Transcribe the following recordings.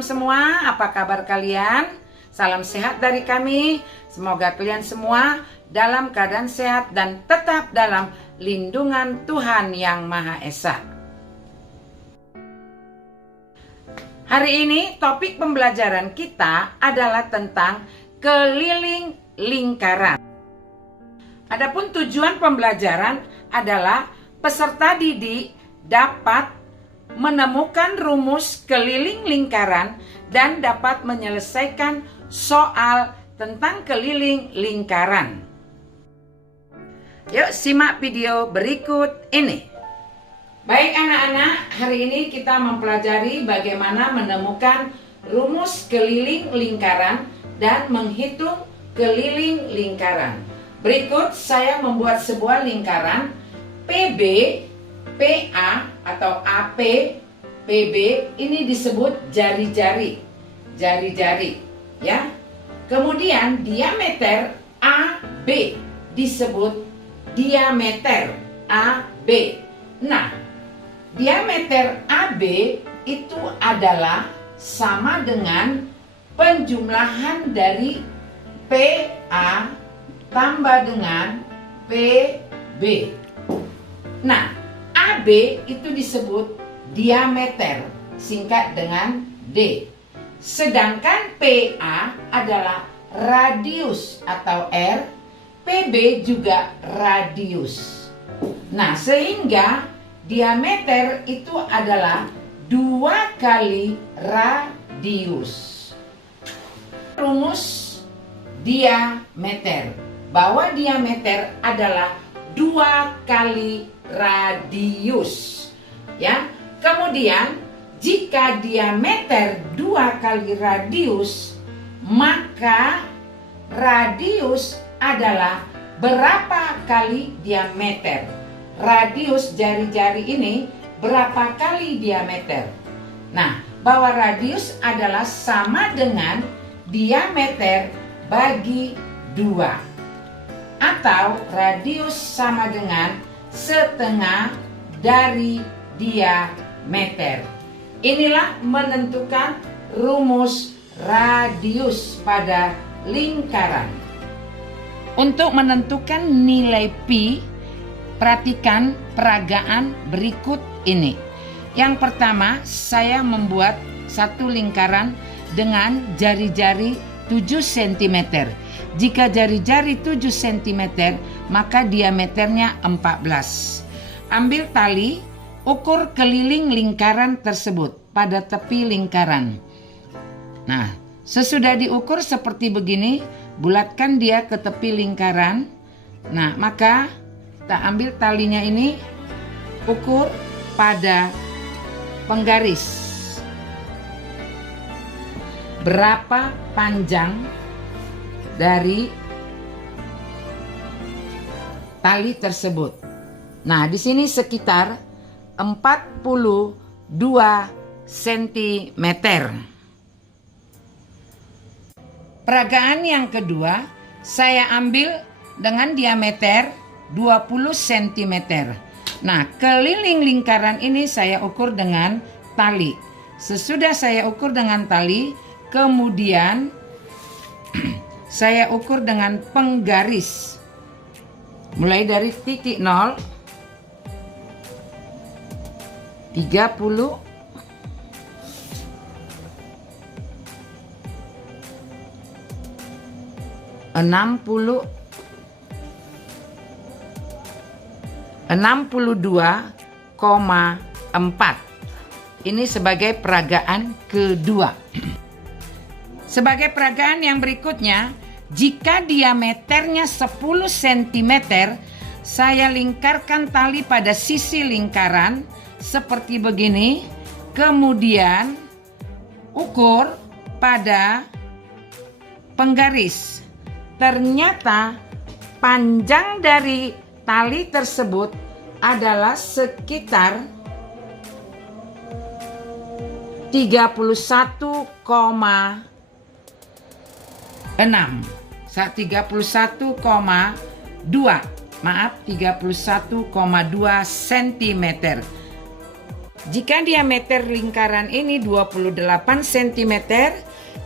semua, apa kabar kalian? Salam sehat dari kami. Semoga kalian semua dalam keadaan sehat dan tetap dalam lindungan Tuhan Yang Maha Esa. Hari ini topik pembelajaran kita adalah tentang keliling lingkaran. Adapun tujuan pembelajaran adalah peserta didik dapat menemukan rumus keliling lingkaran dan dapat menyelesaikan soal tentang keliling lingkaran. Yuk simak video berikut ini. Baik anak-anak, hari ini kita mempelajari bagaimana menemukan rumus keliling lingkaran dan menghitung keliling lingkaran. Berikut saya membuat sebuah lingkaran PB, PA atau AP, PB ini disebut jari-jari. Jari-jari, ya. Kemudian diameter AB disebut diameter AB. Nah, diameter AB itu adalah sama dengan penjumlahan dari PA tambah dengan PB. Nah, AB itu disebut diameter, singkat dengan D. Sedangkan PA adalah radius atau R, PB juga radius. Nah, sehingga diameter itu adalah 2 kali radius. Rumus diameter, bahwa diameter adalah 2 kali radius. Ya. Kemudian jika diameter 2 kali radius, maka radius adalah berapa kali diameter. Radius jari-jari ini berapa kali diameter. Nah, bahwa radius adalah sama dengan diameter bagi 2. Atau radius sama dengan setengah dari diameter. Inilah menentukan rumus radius pada lingkaran. Untuk menentukan nilai pi, perhatikan peragaan berikut ini. Yang pertama, saya membuat satu lingkaran dengan jari-jari 7 cm. Jika jari-jari 7 cm, maka diameternya 14. Ambil tali, ukur keliling lingkaran tersebut pada tepi lingkaran. Nah, sesudah diukur seperti begini, bulatkan dia ke tepi lingkaran. Nah, maka kita ambil talinya ini, ukur pada penggaris. Berapa panjang dari tali tersebut? Nah, di sini sekitar 42 cm. Peragaan yang kedua, saya ambil dengan diameter 20 cm. Nah, keliling lingkaran ini saya ukur dengan tali. Sesudah saya ukur dengan tali, kemudian saya ukur dengan penggaris. Mulai dari titik 0, 30, 60, 62,4. Ini sebagai peragaan kedua. Sebagai peragaan yang berikutnya, jika diameternya 10 cm, saya lingkarkan tali pada sisi lingkaran seperti begini, kemudian ukur pada penggaris. Ternyata panjang dari tali tersebut adalah sekitar 31,2 cm. Jika diameter lingkaran ini 28 cm,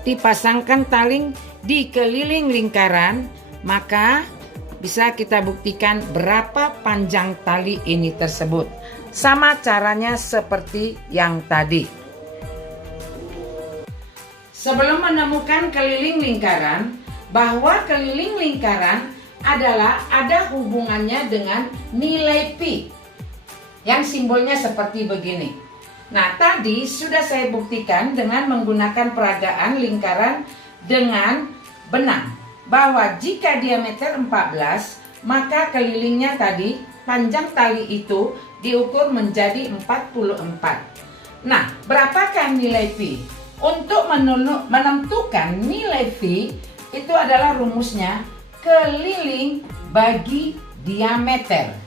dipasangkan tali di keliling lingkaran, maka bisa kita buktikan berapa panjang tali ini tersebut. Sama caranya seperti yang tadi. Sebelum menemukan keliling lingkaran, bahwa keliling lingkaran ada hubungannya dengan nilai pi yang simbolnya seperti begini. Nah, tadi sudah saya buktikan dengan menggunakan peragaan lingkaran dengan benang, bahwa jika diameter 14, maka kelilingnya tadi, panjang tali itu diukur menjadi 44. Nah, berapakah nilai pi? Untuk menentukan nilai pi, itu adalah rumusnya keliling bagi diameter.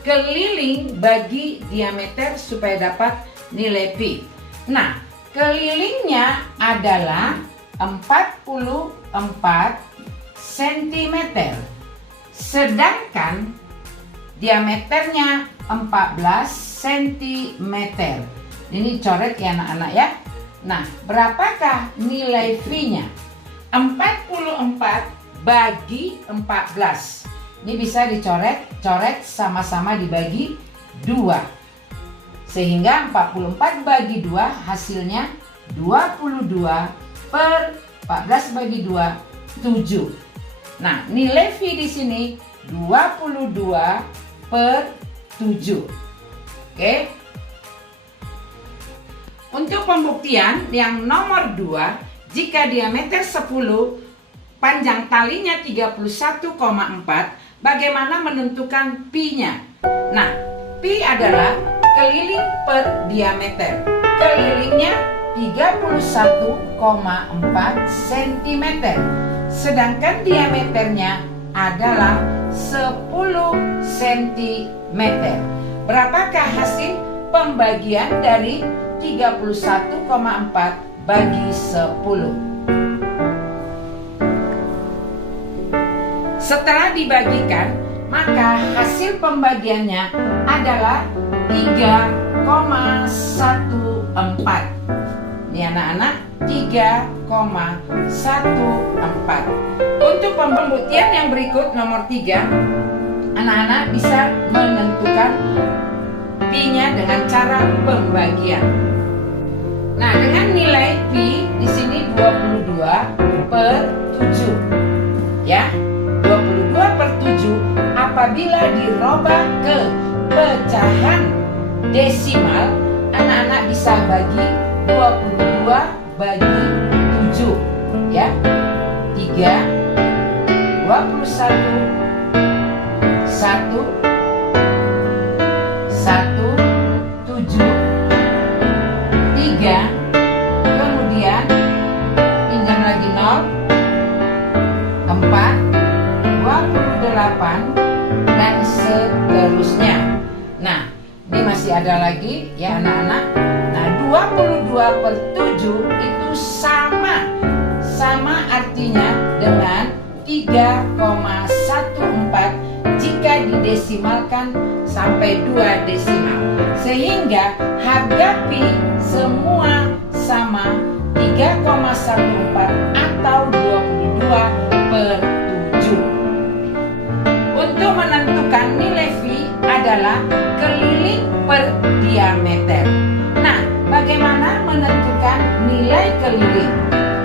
Keliling bagi diameter supaya dapat nilai pi. Nah, kelilingnya adalah 44 cm. Sedangkan diameternya 14 cm. Ini coret ya anak-anak ya. Nah, berapakah nilai pi-nya? 44 bagi 14. Ini bisa dicoret sama-sama dibagi 2. Sehingga 44 bagi 2 hasilnya 22 per 14 bagi 2, 7. Nah, nilai pi di sini 22 per 7. Oke. Untuk pembuktian yang nomor 2, jika diameter 10, panjang talinya 31,4, bagaimana menentukan pi-nya? Nah, pi adalah keliling per diameter. Kelilingnya 31,4 cm. Sedangkan diameternya adalah 10 cm. Berapakah hasil pembagian dari 31,4 bagi 10? Setelah dibagikan, maka hasil pembagiannya adalah 3,14. Ini anak-anak, 3,14. Untuk pembuktian yang berikut nomor 3, anak-anak bisa menentukan pi-nya dengan cara pembagian. Nah, dengan nilai pi di sini 22 per 7. Ya. 22 per 7 apabila dirubah ke pecahan desimal, anak-anak bisa bagi 22 bagi 7 ya. 3, 21, 1, 7, 3, kemudian pinjam lagi 0, 4, 28 dan seterusnya. Nah, ini masih ada lagi ya anak-anak. Nah, 22 per 7 itu sama artinya dengan 3,14 jika didesimalkan sampai 2 desimal. Sehingga harga pi semua sama 3,14 atau 22 per 7. Untuk menentukan nilai pi adalah keliling per diameter. Nah, bagaimana menentukan nilai keliling?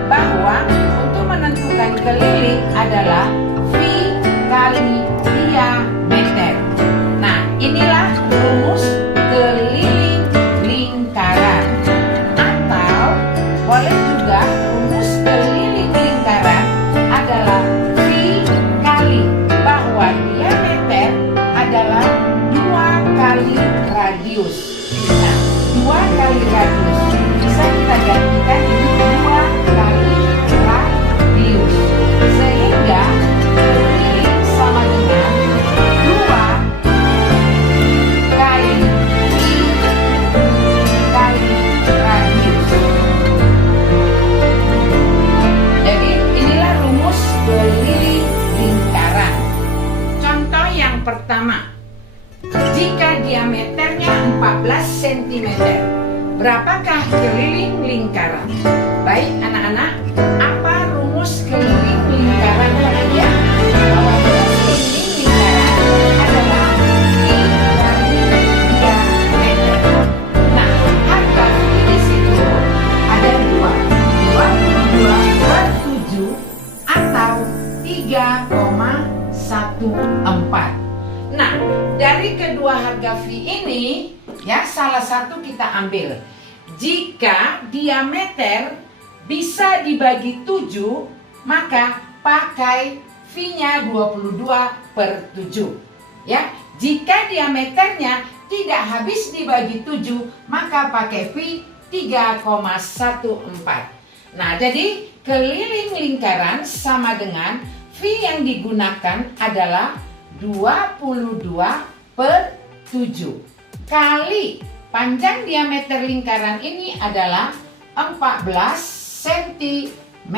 Bahwa untuk menentukan keliling adalah pi kali diameter. Nah, inilah rumus keliling lingkaran. Atau boleh juga rumus keliling lingkaran adalah pi kali bahwa diameter adalah 2 kali radius. Nah, 2 kali radius bisa kita gantikan ini 2 kali radius, sehingga keliling sama dengan 2 kali pi kali radius. cm. Berapakah keliling lingkaran? Baik anak-anak, apa rumus keliling lingkaran pada dia? Bahwa keliling lingkaran adalah pi kali diameter. Nah, harga pi di situ ada 22/7 atau 3,14. Nah, dari kedua harga V ini, ya salah satu kita ambil. Jika diameter bisa dibagi 7, maka pakai V-nya 22/7. Ya, jika diameternya tidak habis dibagi 7, maka pakai V 3,14. Nah, jadi keliling lingkaran sama dengan V yang digunakan adalah 22/7 kali panjang diameter lingkaran ini adalah 14 cm.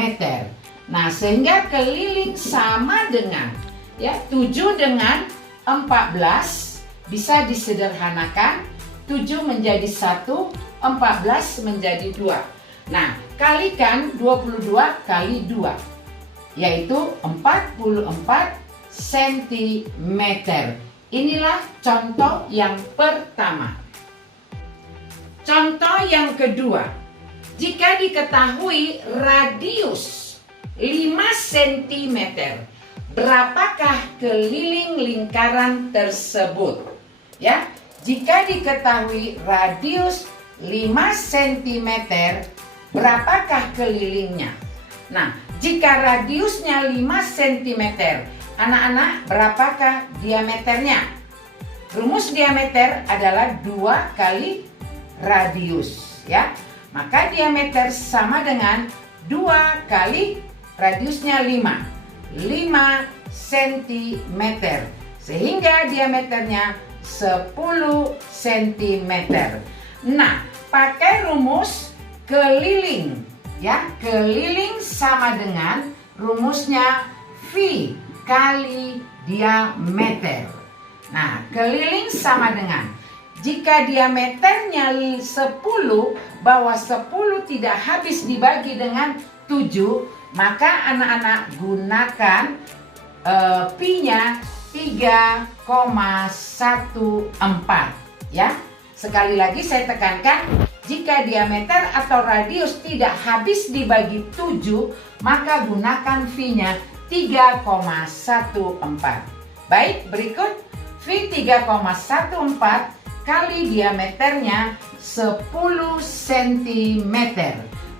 Nah, sehingga keliling sama dengan 7 dengan 14 bisa disederhanakan. 7 menjadi 1, 14 menjadi 2. Nah, kalikan 22 kali 2, yaitu 44 cm. Inilah contoh yang pertama. Contoh yang kedua, jika diketahui radius 5 cm, berapakah keliling lingkaran tersebut? Ya, jika diketahui radius 5 cm, berapakah kelilingnya? Nah, jika radiusnya 5 cm, anak-anak, berapakah diameternya? Rumus diameter adalah 2 kali radius, ya. Maka diameter sama dengan 2 kali radiusnya 5 cm. Sehingga diameternya 10 cm. Nah, pakai rumus keliling, ya. Keliling sama dengan rumusnya V kali diameter. Nah, keliling sama dengan, jika diameternya 10, bahwa 10 tidak habis dibagi dengan 7, maka anak-anak gunakan pi-nya 3,14, ya. Sekali lagi saya tekankan, jika diameter atau radius tidak habis dibagi 7, maka gunakan V-nya 3,14. Baik, berikut V 3,14 kali diameternya 10 cm.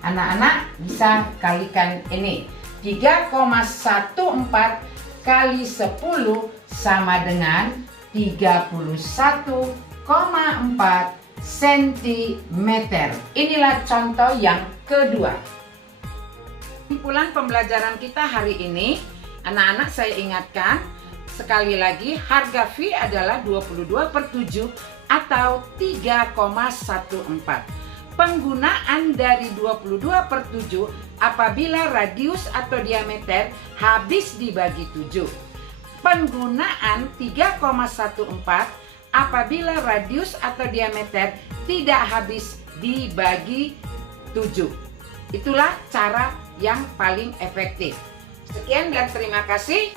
Anak-anak bisa kalikan ini. 3,14 kali 10 sama dengan 31,4 cm. Inilah contoh yang kedua. Kesimpulan pembelajaran kita hari ini, anak-anak, saya ingatkan sekali lagi, harga V adalah 22/7 atau 3,14. Penggunaan dari 22/7 apabila radius atau diameter habis dibagi 7. Penggunaan 3,14 apabila radius atau diameter tidak habis dibagi 7. Itulah cara yang paling efektif. Sekian dan terima kasih.